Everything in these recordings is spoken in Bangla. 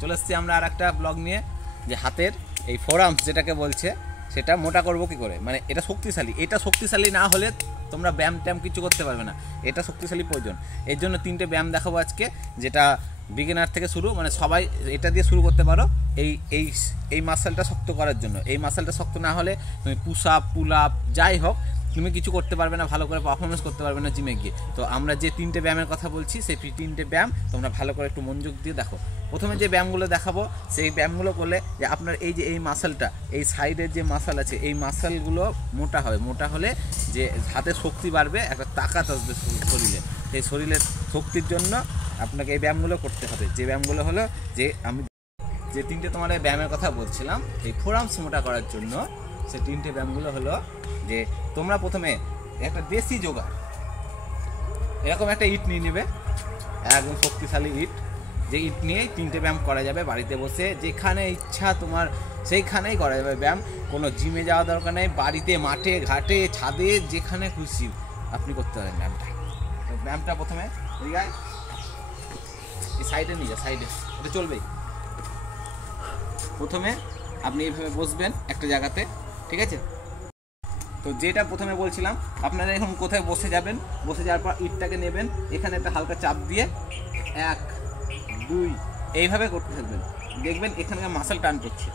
চলে এসেছি আমরা আর একটা ব্লগ নিয়ে, যে হাতের এই ফোরামস যেটাকে বলছে সেটা মোটা করব কি করে। মানে এটা শক্তিশালী, এটা শক্তিশালী না হলে তোমরা ব্যায়াম ট্যায়াম কিছু করতে পারবে না, এটা শক্তিশালী প্রয়োজন। এর জন্য 3টে ব্যায়াম দেখাবো আজকে, যেটা বিগিনার থেকে শুরু, মানে সবাই এটা দিয়ে শুরু করতে পারো এই এই এই মাসেলটা শক্ত করার জন্য। এই মাসেলটা শক্ত না হলে তুমি পুশ আপ, পুল আপ যাই হোক তুমি কিছু করতে পারবে না, ভালো করে পারফরমেন্স করতে পারবে না জিমে গিয়ে। তো আমরা যে 3টে ব্যায়ামের কথা বলছি সেই 3টে ব্যায়াম তোমরা ভালো করে একটু মনোযোগ দিয়ে দেখো। প্রথমে যে ব্যায়ামগুলো দেখাবো সেই ব্যায়ামগুলো করলে যে আপনার এই যে এই মাসেলটা, এই সাইডের যে মাসেল আছে এই মাসেলগুলো মোটা হবে। মোটা হলে যে হাতের শক্তি বাড়বে, একটা তাকাত আসবে শরীরে। সেই শরীরের শক্তির জন্য আপনাকে এই ব্যায়ামগুলো করতে হবে। যে ব্যায়ামগুলো হলো, যে আমি যে 3টে তোমার এই ব্যায়ামের কথা বলছিলাম এই ফোরামস মোটা করার জন্য, সেই 3টে ব্যায়ামগুলো হলো যে তোমরা প্রথমে একটা দেশি জোগাড়, এরকম একটা ইট নিয়ে নেবে, একদম শক্তিশালী ইট। যে ইট নিয়েই 3টে ব্যায়াম করা যাবে বাড়িতে বসে, যেখানে ইচ্ছা তোমার সেইখানেই করা যাবে ব্যায়াম। কোনো জিমে যাওয়া দরকার নেই, বাড়িতে, মাঠে, ঘাটে, ছাদে, যেখানে খুশি আপনি করতে পারেন ব্যায়ামটা। তো ব্যায়ামটা প্রথমে এই সাইডে নিয়ে যা, সাইডে এটা চলবেই। প্রথমে আপনি এইভাবে বসবেন একটা জায়গাতে, ঠিক আছে? তো যেটা প্রথমে বলছিলাম, আপনারা এখন কোথায় বসে যাবেন, বসে যাওয়ার পর ইটটাকে নেবেন, এখানে একটা হালকা চাপ দিয়ে 1 2 এইভাবে করতে থাকবেন। দেখবেন এখানকার মাসেল টান করছে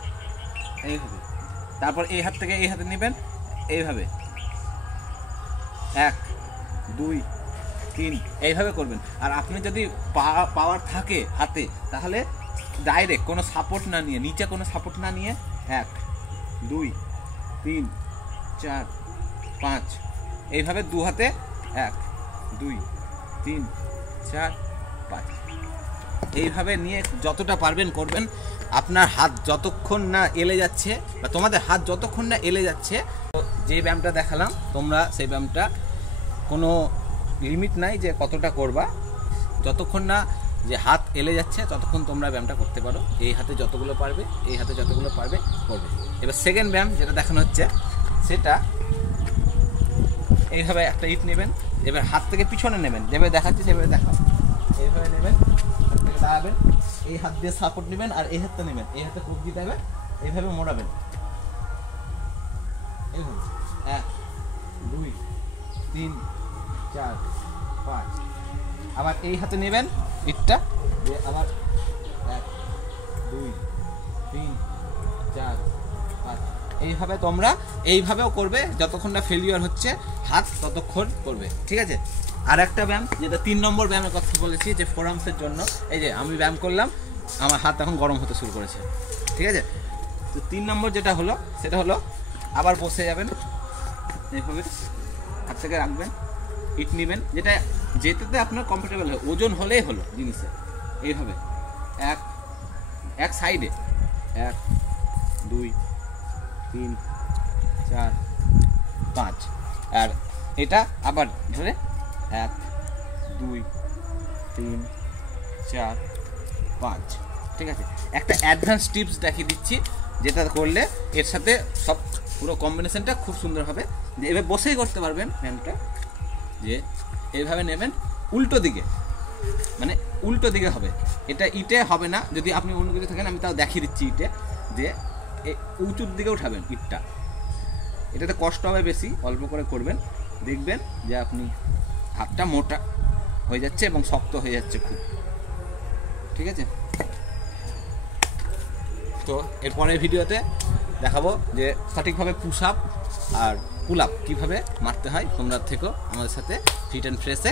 এইভাবে। তারপর এই হাত থেকে এই হাতে নেবেন এইভাবে, 1 2 3 এইভাবে করবেন। আর আপনি যদি পাওয়ার থাকে হাতে, তাহলে ডাইরেক্ট কোনো সাপোর্ট না নিয়ে, নিচে কোনো সাপোর্ট না নিয়ে 1 2 3 4 5 এইভাবে 2 হাতে 1 2 3 4 5 এইভাবে নিয়ে যতটা পারবেন করবেন। আপনার হাত যতক্ষণ না এলে যাচ্ছে, বা তোমাদের হাত যতক্ষণ না এলে যাচ্ছে, যে ব্যায়ামটা দেখালাম তোমরা সেই ব্যায়ামটা কোনো লিমিট নাই যে কতটা করবা, যতক্ষণ না যে হাত এলে যাচ্ছে ততক্ষণ তোমরা ব্যায়ামটা করতে পারো। এই হাতে যতগুলো পারবে, এই হাতে যতগুলো পারবে করবে। এবার সেকেন্ড ব্যায়াম যেটা দেখানো হচ্ছে, সেটা এইভাবে একটা ইট নেবেন, এবার হাত থেকে পিছনে নেবেন, যেভাবে দেখাচ্ছি সেভাবে দেখাও। এইভাবে নেবেন, হাত থেকে দাঁড়াবেন, এই হাত দিয়ে সাপোর্ট নেবেন, আর এই হাতটা নেবেন, এই হাতে কোপ দিতে হবে, এইভাবে মোড়াবেন, এইভাবে 1 2 3 4 5। আবার এই হাতে নেবেন ইটটা দিয়ে, আবার 1 2 3 4 5। এইভাবে তোমরা এইভাবেও করবে, যতক্ষণ না ফেলিওর হচ্ছে হাত ততক্ষণ করবে, ঠিক আছে? আর একটা ব্যায়াম যেটা 3 নম্বর ব্যায়ামের কথা বলেছি, যে ফোরামসের জন্য, এই যে আমি ব্যায়াম করলাম, আমার হাত এখন গরম হতে শুরু করেছে, ঠিক আছে? তো 3 নম্বর যেটা হলো, সেটা হলো আবার বসে যাবেন, এইভাবে হাত থেকে রাখবেন, ইট নেবেন, যেটাতে আপনার কমফোর্টেবল হয়, ওজন হলেই হলো জিনিসে। এইভাবে এক সাইডে 1 2 3 4 5। আর এটা আবার ধরে 1 2 3 4 5, ঠিক আছে? একটা অ্যাডভান্স টিপস দেখিয়ে দিচ্ছি, যেটা করলে এর সাথে সব পুরো কম্বিনেশনটা খুব সুন্দর হবে। যে এভাবে বসেই করতে পারবেন ব্যায়ামটা, যে এইভাবে নেবেন উল্টো দিকে, মানে উল্টো দিকে হবে। এটা ইটে হবে না, যদি আপনি অন্য কিছু থাকেন আমি তাও দেখিয়ে দিচ্ছি। ইটে যে উঁচুর দিকে উঠাবেন ইটটা, এটাতে কষ্ট হবে বেশি, অল্প করে করবেন, দেখবেন যে আপনি হাতটা মোটা হয়ে যাচ্ছে এবং শক্ত হয়ে যাচ্ছে খুব, ঠিক আছে? তো এরপরের ভিডিওতে দেখাবো যে সঠিকভাবে পুশ আপ আর পুল আপ কীভাবে মারতে হয়। তোমরা থেকো আমাদের সাথে ফিট অ্যান্ড ফ্রেশে।